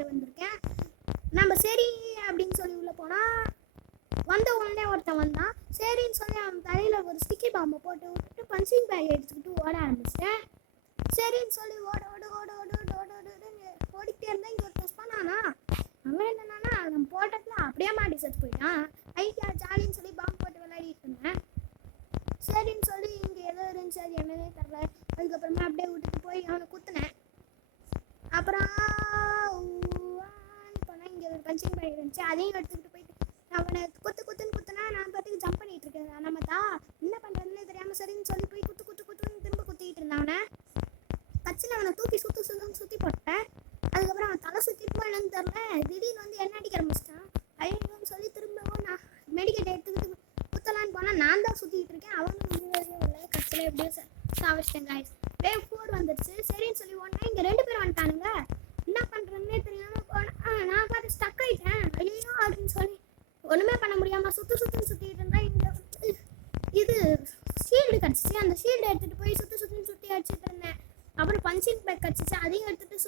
சாப்பிட வந்திருக்கேன். நம்ம சரி அப்படின்னு சொல்லி உள்ளே போனால் வந்த உடனே ஒருத்தன் வந்தான். சரின்னு சொல்லி அவன் தலையில் ஒரு ஸ்டிக்கி பாம்பை போட்டு விட்டுட்டு பஞ்சிங் பேக் எடுத்துக்கிட்டு ஓட ஆரம்பிச்சிட்டேன். சரின்னு சொல்லி ஓட ஓட ஓட ஓட ஓட ஓட ஓடுன்னு ஓடிக்கிட்டே இருந்தால் இங்கே ஒருத்தன் ஸ்பானானா. அவன் என்னன்னா நம்ம போட்டதுல அப்படியே மாட்டி செத்து போயிட்டான். ஐடியா ஜாலின்னு சொல்லி பாம்பு போட்டு விளையாடிட்டு இருந்தேன். சரின்னு சொல்லி இங்கே ஏதோ இருந்துச்சு, அது என்னன்னே தரல. அதுக்கப்புறமா அப்படியே விட்டுட்டு போய் அவனை குத்துனேன். அப்புறம் போனால் இங்கே ஒரு பஞ்சிங் பேக் இருந்துச்சு, அதையும் எடுத்துக்கிட்டு போயிட்டு அவனை குத்துன்னு குத்துனா நான் பார்த்துக்கு ஜம்ப் பண்ணிட்டு இருக்கேன். நம்ம தான் என்ன பண்ணுறதுன்னே தெரியாமல் சரின்னு சொல்லி போய் குத்துன்னு திரும்ப குத்திக்கிட்டு இருந்தான். அவனை கட்சியில் அவனை தூக்கி சுற்றி போட்டேன். அதுக்கப்புறம் அவன் தலை சுற்றிட்டு என்னன்னு தெரில, திடீர்னு வந்து என்ன அடிக்க ஆரம்பிச்சிட்டான். ஐயோன்னு சொல்லி திரும்பவும் நான் மெடிக்கேட் எடுத்துக்கிட்டு குத்தலான்னு போனால் நான் தான் சுற்றிக்கிட்டு இருக்கேன். அவனும் இல்லை. கட்சியில் எப்படியோ சாவிச்சிட்டேன் காய்ஸ். வேவ் 4 வந்துடுச்சு. சரின்னு சொல்லி ஒன்றா இங்கே 2 பேர் வந்துட்டானுங்க. என்ன பண்ணுறதுன்னே தெரியாமல் போனேன். நான் பார்த்து ஸ்டக் ஆகிட்டேன். ஐயோ அப்படின்னு சொல்லி ஒன்றுமே பண்ண முடியாமல் சுற்றிட்டு இருந்தேன். இங்கே இது ஷீல்டு கிடச்சிச்சு. அந்த ஷீல்டு எடுத்துகிட்டு போய் சுற்றி அடிச்சுட்டு இருந்தேன். அப்புறம் பஞ்சிங் பேக் கிடச்சிச்சு, அதையும் எடுத்துகிட்டு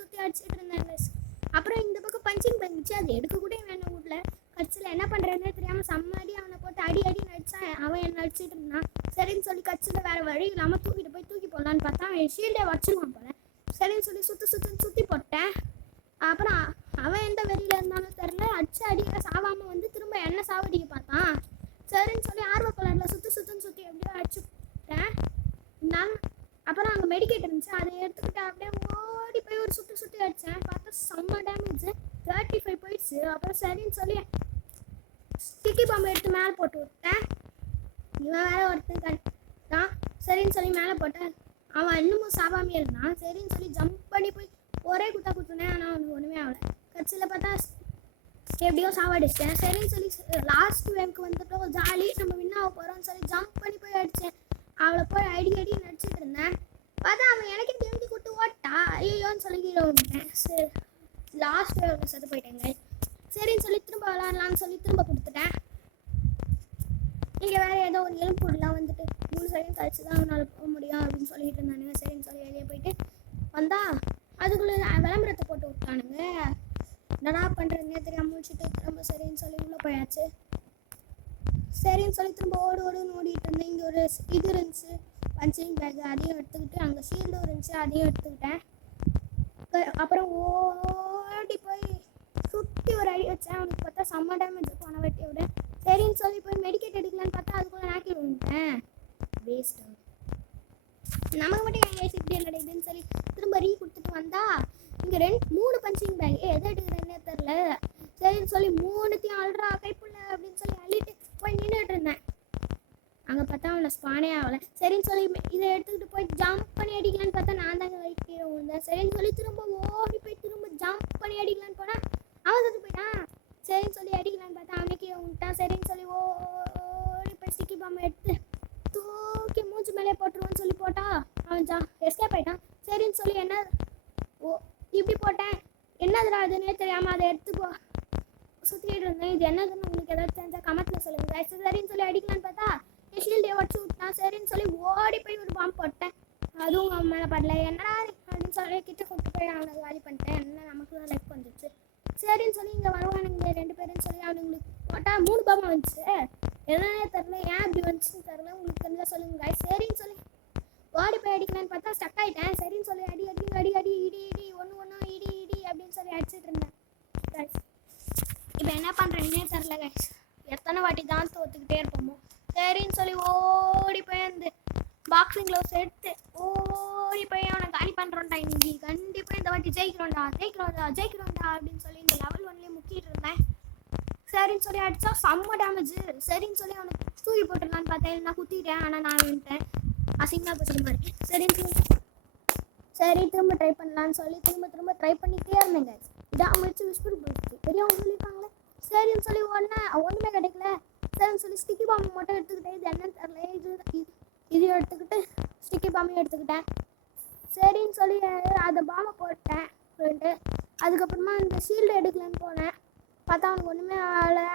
சுற்றி அடிச்சுட்டு இருந்தேன். அப்புறம் இந்த பக்கம் பஞ்சிங் பேக் இருந்துச்சு, அது எடுக்க கூட வேணும் வீட்டில். கட்சியில் என்ன பண்ணுறதுனே தெரியாமல் செம்மடி அவனை போட்டு அடி நடிச்சான். அவன் என்ன அடிச்சுட்டு இருந்தான். சரின்னு சொல்லி கட்சியில் வேறு வழி இல்லாமல் தூக்கி போடலான்னு பார்த்தா அவன் ஷீல்டே வச்சுருவான் போல. சரின்னு சொல்லி சுற்றி போட்டேன். அப்புறம் அவன் எந்த வெளியில் இருந்தாலும் தெரில, அடிக்க சாவாமல் வந்து திரும்ப என்ன சாவடிக்க பார்த்தான். சரின்னு சொல்லி ஆர்வ கலரில் சுற்றி எப்படியோ அடிச்சுட்டேன் நான். அப்புறம் அங்கே மெடிக்கேட் இருந்துச்சு, அதை எடுத்துக்கிட்டு அப்படியே ஓடி போய் ஒரு சுற்றி அடித்தேன். பார்த்தா செம்ம டேமேஜ் 35 போயிடுச்சு. அப்புறம் சரின்னு சொல்லி ஸ்டிக்கி பாம்பை எடுத்து மேலே போட்டு விட்டேன். இவன் வேற ஒருத்தன் தான். சரின்னு சொல்லி மேலே போட்டேன். அவன் இன்னமும் சாவாமே இருந்தான். சரின்னு சொல்லி ஜம்ப் பண்ணி போய் ஒரே குத்துனேன். ஆனால் அவனுக்கு ஒன்றுமே ஆகலை. கட்சியில் பார்த்தா எப்படியோ சாவடிச்சிட்டேன். சரின்னு சொல்லி லாஸ்ட் வேவுக்கு வந்துட்டோம், ஜாலி நம்ம வின்னாக போகிறோம்னு சொல்லி ஜம்ப் பண்ணி போய் அடித்தேன். அவளை போய் அடி நடிச்சிட்டு இருந்தேன். பார்த்தா அவன் எனக்கே திரும்பி கூட்டு ஓட்டா. ஐயோன்னு சொல்லி கீழே விட்டேன். சரி லாஸ்ட் வேவுக்கு செத்து போயிட்டேங்க. சரின்னு சொல்லி திரும்ப விளாட்லான்னு சொல்லி திரும்ப கொடுத்துட்டேன். இங்கே வேறு ஏதோ ஒரு எலும்புலாம் வந்துட்டு 3 செகண்ட் கழிச்சு தான் அவனால் போக முடியும் அப்படின்னு சொல்லிட்டு இருந்தானுங்க. சரின்னு சொல்லி வெளியே போயிட்டு வந்தா அதுக்குள்ளே விளம்பரத்தை போட்டு விட்டானுங்க. என்னடா பண்ணுறதுனே தெரியாமல் முடிச்சுட்டு திரும்ப சரின்னு சொல்லி உள்ளே போயாச்சு. சரின்னு சொல்லி திரும்ப ஓடுன்னு ஓடிட்டு இருந்தேன். இங்கே ஒரு இது இருந்துச்சு பஞ்சிங் பேக், அதையும் எடுத்துக்கிட்டு அங்கே ஷீல்டும் இருந்துச்சு, அதையும் எடுத்துக்கிட்டேன். அப்புறம் ஓடி போய் சுற்றி ஒரு அடி வச்சேன். அவனுக்கு பார்த்தா செம்ம டேமேஜ் போன வெட்டி விட. சரின்னு சொல்லி போய் மெடிக்கேட் எடுக்கலான்னு பார்த்தா அதுக்குள்ளே நாக்கி விட்டேன். வேஸ்ட்டு நமக்கு மட்டும் என் கேஸ் இப்படி கிடைக்குதுன்னு சொல்லி திரும்ப கொடுத்துட்டு வந்தா இங்கே 3 பஞ்சிங் பேக் எதை எடுக்கிறதுனே தெரில. சரின்னு சொல்லி 3த்தையும் அல்றா கைப்புள்ள அப்படின்னு சொல்லி அள்ளிட்டு போய் நின்றுட்டு இருந்தேன். அங்கே பார்த்தா அவனை ஸ்பானே ஆகலை. சரின்னு சொல்லி இதை எடுத்துக்கிட்டு போய் ஜம்ப் பண்ணி அடிக்கலான்னு பார்த்தா நான் தாங்க கீழே விழுந்தேன். சரின்னு சொல்லி திரும்ப ஓடி போய் திரும்ப ஜம்ப் பண்ணி அடிக்கலான்னு போனால் அவன் செத்து போயிட்டான். சரின்னு சொல்லி அடிக்கலான்னு பார்த்தா அவனே கீழே விட்டான். சரின்னு சொல்லி ஓடி போய் ஸ்டிக்கி பாம்பை எடுத்து தூக்கி மூச்சு மேலே போட்டுருவோன்னு சொல்லி போட்டா அவன் எஸ்கேப் ஆயிட்டான். சரின்னு சொல்லி என்ன இப்படி போட்டேன். என்னதுடா அதுன்னே தெரியாமல் அதை எடுத்துக்கோ சுற்றிட்டு இருந்தேன். இது என்னதுன்னு உங்களுக்கு ஏதாவது தெரிஞ்சால் கமெண்ட்டில் சொல்லுங்கள். சரின்னு சொல்லி அடிக்கலான்னு பார்த்தா என் ஷீல்டே வச்சு விட்டான். சரின்னு சொல்லி ஓடி போய் ஒரு பாம்பு போட்டேன். அதுவும் அவன் மேலே படல. என்னடா அப்படின்னு சொல்லி கிட்ட கூப்பிட்டு போய் அவனை காலி பண்ணிட்டேன். என்ன நமக்கு தான் லைஃப் வந்துச்சு. சரின்னு சொல்லி இங்கே வருவானுங்க 2 பேருன்னு சொல்லி அவனுங்களுக்கு போட்டால் 3 பாம்பு வந்துச்சு. என்னன்னே தெரில, ஏன் இப்படி வந்துச்சுன்னு தெரில. உங்களுக்கு தெரிஞ்சால் சொல்லுங்க. சரின்னு சொல்லி ஓடி போய் அடிக்கலான்னு பார்த்தா ஸ்டக் ஆகிட்டேன். சரின்னு சொல்லி அடி இடி ஒன்று இடி அப்படின்னு சொல்லி அடிச்சுட்டு இருந்தேன். கைஸ் இப்போ என்ன பண்ணுறேன்னே தெரில கைஸ். எத்தனை வாட்டி தான் தோற்றுக்கிட்டே இருப்போமோ. சரின்னு சொல்லி ஓடி போய் அந்த பாக்ஸிங் க்ளவுஸ் எடுத்து ஓடி போய் அவனை காலி பண்ணுறோம்டா. இன்னைக்கு கண்டிப்பாக இந்த வாட்டி ஜெயிக்கிறோம்டா அப்படின்னு சொல்லி இந்த லெவல் 1லேயே முக்கிட்டு இருந்தேன். சரின்னு சொல்லி அடித்தா செம்ம டேமேஜ். சரின்னு சொல்லி அவனை தூக்கி போட்டுடலான்னு பார்த்தேன். நான் குத்திட்டேன். ஆனால் நான் வந்துட்டேன். அசிங்கமாக போச்சு மாதிரி. சரின்னு சொல்லி சரி திரும்ப ட்ரை பண்ணலான்னு சொல்லி திரும்ப ட்ரை பண்ணிகிட்டே இருந்தேங்க. இதான் முடிச்சு விஸ்பர் போயிடுச்சு. பெரியவங்க சொல்லியிருக்காங்களே. சரின்னு சொல்லி ஒன்றுமே கிடைக்கல. சரின்னு சொல்லி ஸ்டிக்கி பாம்பு மட்டும் எடுத்துக்கிட்டேன். இது என்னன்னு தெரில. இது எடுத்துக்கிட்டு ஸ்டிக்கி பாம்பையும் எடுத்துக்கிட்டேன். சரின்னு சொல்லி அதை பாம்பை போட்டேன் 2. அதுக்கப்புறமா அந்த ஷீல்டு எடுக்கலான்னு போனேன். பார்த்தா அவனுக்கு ஒன்றுமே ஆகலை.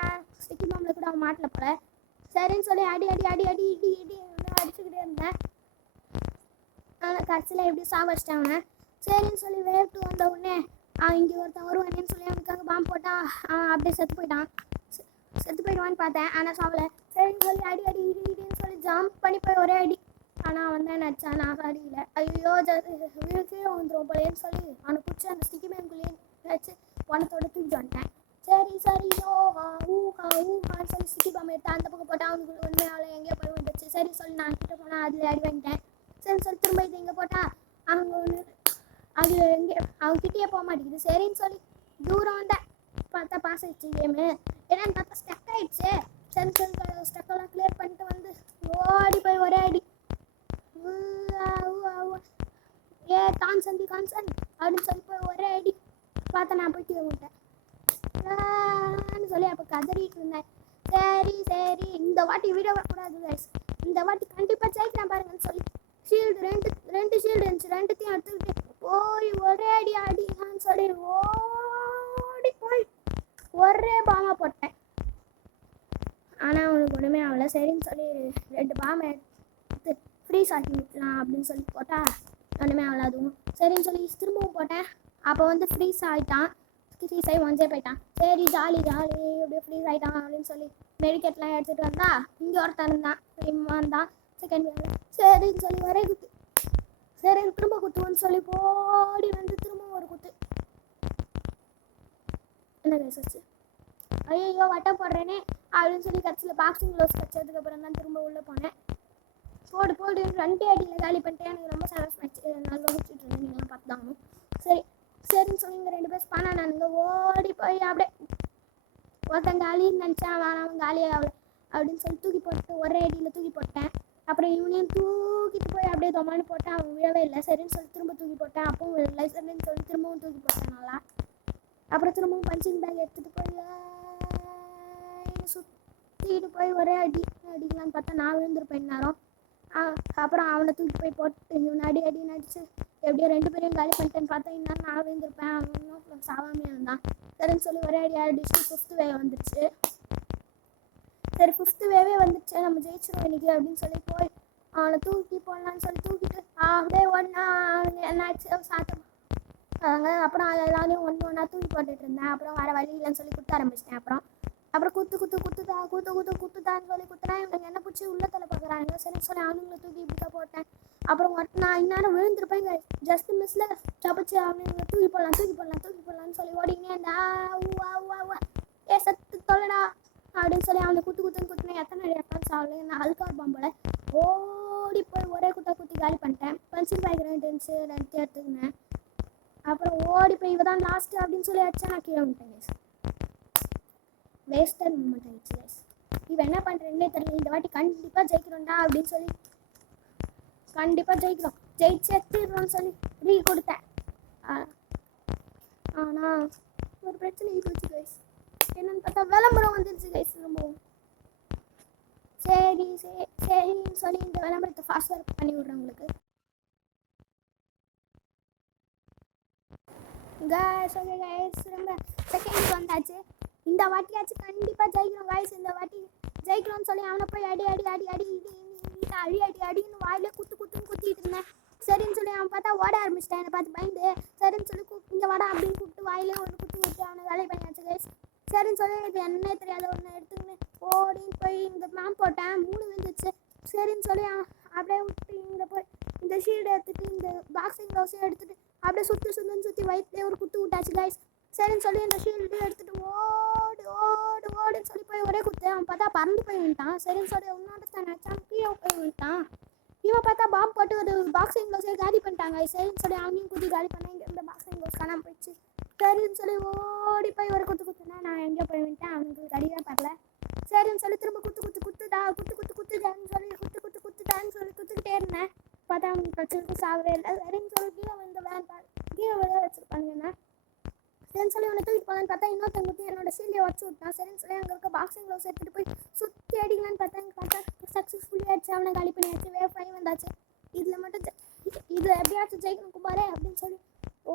ஸ்டிக்கி பாம்பில் கூட அவன் மாட்டல போல. சரின்னு சொல்லி அடி அடிச்சுக்கிட்டே இருந்தேன். ஆனால் கடைசியில் எப்படி சாவச்சிட்டேன் அவனை. சரின்னு சொல்லி வேவ் 2 வந்த உடனே இங்கே ஒருத்தன் வருவானேன்னு சொல்லி அவனுக்காக பாம்பு போட்டா அப்படியே செத்து போயிட்டான். செத்து போயிடுவான்னு பார்த்தேன், ஆனால் சாவலை. சரின்னு சொல்லி அடி அடி இடி இடின்னு சொல்லி ஜம்ப் பண்ணி போய் ஒரே அடி. ஆனால் அவன் தான் நடிச்சான், நான் அடியில். ஐயோ வீழ்க்கே வந்துடும் போலேன்னு சொல்லி அவனை பிடிச்சி அந்த ஸ்டிக்கி மேங்குள்ளேயே வச்சு பணத்தோட தூக்கிட்டு வந்துட்டேன். சரி ஊஹான்னு சொல்லி ஸ்டிக்கி பாம்பு எடுத்து அந்த பக்கம் போட்டால் அவனுக்கு ஒன்றுமே அவளை எங்கேயோ போய் வந்துச்சு. சரி சொல்லி நான் கிட்ட போனால் அதில் அடி வாங்கிட்டேன். சரின்னு சொல்லி திரும்ப இது இங்கே போட்டால் அவங்க ஒன்று அது எங்கே அவங்க கிட்டேயே போக மாட்டேங்குது. சரின்னு சொல்லி தூரம் வந்தேன், பார்த்தா பாஸ் ஆயிடுச்சு கேமு. என்னன்னு பார்த்தா ஸ்டக் ஆயிடுச்சு. சரி சொல்லி ஸ்டக்கெல்லாம் கிளியர் பண்ணிட்டு வந்து ஓடி போய் ஒரே அடி. ஏ கான்சன் அப்படின்னு சொல்லி போய் ஒரே அடி. பார்த்தா நான் போய் கீழே விட்டேன் சொல்லி அப்போ கதறிட்டு இருந்தேன். சரி இந்த வாட்டி வீடியோ வரக்கூடாது கைஸ், இந்த வாட்டி கண்டிப்பாக ஜெயிக்கிறேன் பாருங்கன்னு சொல்லி ஷீல்டு ரெண்டு ஷீல்டு இருந்துச்சு, ரெண்டுத்தையும் எடுத்துக்கிட்டு போய் ஒரே அடி அடிக்கான்னு சொல்லி ஓடி போய் ஒரே பாமா போட்டேன். ஆனால் அவனுக்கு ஒன்றுமே ஆகலை. சரின்னு சொல்லி 2 பாமை எடுத்து ஃப்ரீஸ் ஆக்கி விட்டுலாம் அப்படின்னு சொல்லி போட்டால் ஒன்றுமே ஆகலை அதுவும். சரின்னு சொல்லி திரும்பவும் போட்டேன். அப்போ வந்து ஃப்ரீஸ் ஆகிட்டான், ஃப்ரீஸ் ஆகி ஒஞ்சே போயிட்டான். சரி ஜாலி அப்படியே ஃப்ரீஸ் ஆகிட்டான் அப்படின்னு சொல்லி மெடிக்கெட்லாம் எடுத்துகிட்டு வந்தா இங்கே ஒருத்தன் இருந்தான் செகண்ட் வேலை. சரின்னு சொல்லி ஒரே குத்து. சரி திரும்ப குத்துவோன்னு சொல்லி போடி வந்து திரும்ப ஒரு குத்து. என்ன பேசுச்சு, ஐயோ வட்டம் போடுறேனே அப்படின்னு சொல்லி கட்சியில் பாக்ஸிங் க்ளோஸ் வச்சதுக்கப்புறம் தான் திரும்ப உள்ளே போனேன். போடு 2 அடியில் காலி பண்ணிட்டேன். எனக்கு ரொம்ப சந்தோஷமாச்சு, நல்லா முடிச்சுட்டு இருந்தேன், நீங்களாம் பார்த்து தாங்கணும். சரின்னு சொல்லி இங்கே 2 பேர் ஸ்பானா நானுங்க ஓடி போய் அப்படியே ஒருத்தன் காலின்னு நினச்சேன், அவன் காலியாக ஆகலை அப்படின்னு சொல்லி தூக்கி போட்டு ஒரே அடியில் தூக்கி போட்டேன். அப்புறம் இவனையும் தூக்கிட்டு போய் அப்படியே தொமானு போட்டேன், அவன் விழவே இல்லை. சரின்னு சொல்லி திரும்ப தூக்கி போட்டேன், அப்பவும் விழலை. சரின்னு சொல்லி திரும்பவும் தூக்கி போட்டேன் நல்லா. அப்புறம் திரும்பவும் பஞ்சிங் பேக் எடுத்துகிட்டு போய் சுற்றிக்கிட்டு போய் ஒரே அடிக்கலான்னு பார்த்தா நான் விழுந்திருப்பேன் நேரம். அப்புறம் அவனை தூக்கி போய் போட்டு இவனை அடி நடிச்சு எப்படியோ 2 பேரையும் காலி பண்ணிட்டேன்னு பார்த்தா இன்னும் நான் விழுந்திருப்பேன், அவன் இன்னும் சாவாமே இருந்தான். சரின்னு சொல்லி ஒரே அடிச்சு 5th வேவ் வந்துடுச்சு. சரி 5th வேவே வந்துடுச்சு, நம்ம ஜெயிச்சிடும் இன்னைக்கு அப்படின்னு சொல்லி போய் அவனை தூக்கி போடலான்னு சொல்லி தூக்கிட்டு அப்படியே ஒன்றா என்னாச்சு சாத்தம் அதாங்க. அப்புறம் எல்லாரையும் ஒன்றா தூக்கி போட்டுட்டு இருந்தேன். அப்புறம் வர வழி இல்லைன்னு சொல்லி குத்த ஆரம்பிச்சிட்டேன். அப்புறம் குத்துதான்னு சொல்லி குத்துனா இவங்க என்ன பிடிச்சி உள்ளத்தில் பார்க்குறாங்க. சரின்னு சொல்லி அவனுங்களை தூக்கி இப்படி போட்டேன். அப்புறம் நான் இந்நேரம் விழுந்திருப்பேன், ஜஸ்ட் மிஸ்ஸில் சப்பிச்சு அவனுங்களை தூக்கி போடலான்னு சொல்லி ஓடினே இருந்தா செத்து தொலைடா அப்படின்னு சொல்லி அவனை குத்துனேன். எத்தனை அடி எட்டாலும் சாவல, நான் அல்கார் பாம்போட ஓடி போய் ஒரே குத்தி காலி பண்ணிட்டேன். பென்சில் பேக் 2 எடுத்துக்கினேன். அப்புறம் ஓடி போய் இவ தான் லாஸ்ட்டு அப்படின்னு சொல்லி அடிச்சா நான் கீழே விட்டேன் கைஸ். வேஸ்டட் மூமெண்ட் ஆயிடுச்சு கைஸ். இவன் என்ன பண்ணுறேன்னே தெரியல. இந்த வாட்டி கண்டிப்பாக ஜெயிக்கிறோம்டா அப்படின்னு சொல்லி கண்டிப்பாக ஜெயிச்சே தீர்றோம்னு சொல்லி கொடுத்தேன். ஆனால் ஒரு பிரச்சனை போச்சு கைஸ். என்னன்னு பார்த்தா விளம்பரம் வந்துருச்சு கைஸ் ரொம்பவும். சரின்னு சொல்லி இந்த விளம்பரத்தை ஃபாஸ்ட் ஒர்க் பண்ணி விட்றேன் உங்களுக்கு. ரொம்ப செகண்ட் வந்தாச்சு. இந்த வாட்டியாச்சும் கண்டிப்பாக ஜெயிக்கிறோம் கைஸ். இந்த வாட்டி ஜெயிக்கிறோம்னு சொல்லி அவனை போய் அடி அடின்னு வாயிலே குத்துன்னு குத்திட்டு இருந்தேன். சரின்னு சொல்லி அவன் பார்த்தா ஓட ஆரம்பிச்சிட்டேன், என்னை பார்த்து பயந்து. சரின்னு சொல்லி இங்கே வாடா அப்படின்னு கூப்பிட்டு வாயிலே ஒன்று குத்தி அவனை வேலையை பண்ணியாச்சு கைஸ். சரின்னு சொல்லி இது என்னே தெரியாத ஒன்று எடுத்துக்கின்னு ஓடின்னு போய் இந்த மேம் போட்டேன், 3 விழுந்துச்சு. சரின்னு சொல்லி அப்படியே விட்டு இங்கே போய் இந்த ஷீல்டை எடுத்துகிட்டு இந்த பாக்ஸிங் க்ளவுஸையும் எடுத்துகிட்டு அப்படியே சுற்றி வயிற்றுலேயே ஒரு குத்து விட்டாச்சு கைஸ். சரின்னு சொல்லி இந்த ஷீல்டு எடுத்துகிட்டு ஓடுன்னு சொல்லி போய் ஒரே குத்து. அவன் பார்த்தா பறந்து போய் விட்டான். சரின்னு சொல்லி இன்னொருத்தான் நினச்சான் கீழே போய் விட்டான். இவன் பார்த்தா பாம்பு போட்டு ஒரு பாக்ஸிங் க்ளவுஸே காலி பண்ணிட்டாங்க. சரின்னு சொல்லி அவனையும் குத்தி காலி பண்ணேன். இங்கே இந்த பாக்ஸிங் க்ளவுஸ் காணாமல் போயிடுச்சு. சரின்னு சொல்லி ஓடி போய் ஒரு குத்துனா நான் எங்கே போய் விட்டேன், அவனுக்கு கடியாக பரல. சரின்னு சொல்லி திரும்ப குத்துதான்னு சொல்லி குத்துக்கிட்டே இருந்தேன். பார்த்தா அவனுக்கு பிரச்சனைக்கு சாகவே இல்லை. சரின்னு சொல்லி கீழே வச்சுருப்பானுங்கண்ணா. சரின்னு சொல்லி அவனை தூக்கிட்டு போகலான்னு பார்த்தா இன்னொருத்தங்க குத்தி என்னோட ஷீல்டை உடச்சு விட்டான். சரின்னு சொல்லி அங்கே இருக்க பாக்ஸிங் க்ளவுஸ் எடுத்துகிட்டு போய் சுற்றி அடிக்கலான்னு பார்த்தா சக்ஸஸ்ஃபுல்லி ஆச்சு. அவனை காலி பண்ணியாச்சு. வேவ் 5 வந்தாச்சு. இதில் மட்டும் எப்படியாச்சும் ஜெயிக்கணும் குமாரே அப்படின்னு சொல்லி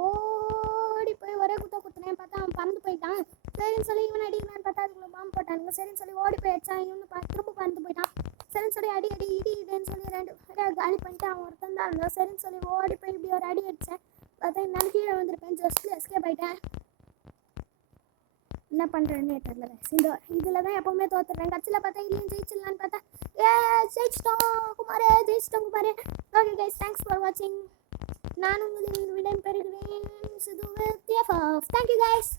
ஓடி போய் ஒரே குத்துனேன். பார்த்தா அவன் பறந்து போயிட்டான். சரின்னு சொல்லி இவன் அடிக்கலான்னு பார்த்தா அதுக்குள்ள பாம்பு போட்டானுங்க. சரின்னு சொல்லி ஓடி போய் அடிச்சான். இவனு திரும்ப பறந்து போயிட்டான். சரின்னு சொல்லி இடின்னு சொல்லி 2 காலி பண்ணிட்டு அவன் ஒருத்தன் தான் இருந்தான். சரின்னு சொல்லி ஓடி போய் இப்படி ஒரு அடி அடித்தேன். பார்த்தா நான் கீழே வந்திருப்பேன், ஜஸ்ட் எஸ்கேப் ஆகிட்டேன். என்ன பண்ணுறேன்னே தெரியல இந்த இதில் தான் எப்போவுமே தோத்துடுறேன். கட்சியில் பார்த்தா இல்லையும் ஜெயிச்சிடலான்னு பார்த்தா ஜெயிச்சிட்டோம் குமாரே, ஜெயிச்சிட்டோம் குமாரே. ஓகே கைஸ், தேங்க்ஸ் ஃபார் வாட்சிங். நான் உங்களின் விடை பெறுகிறேன். Thank you guys.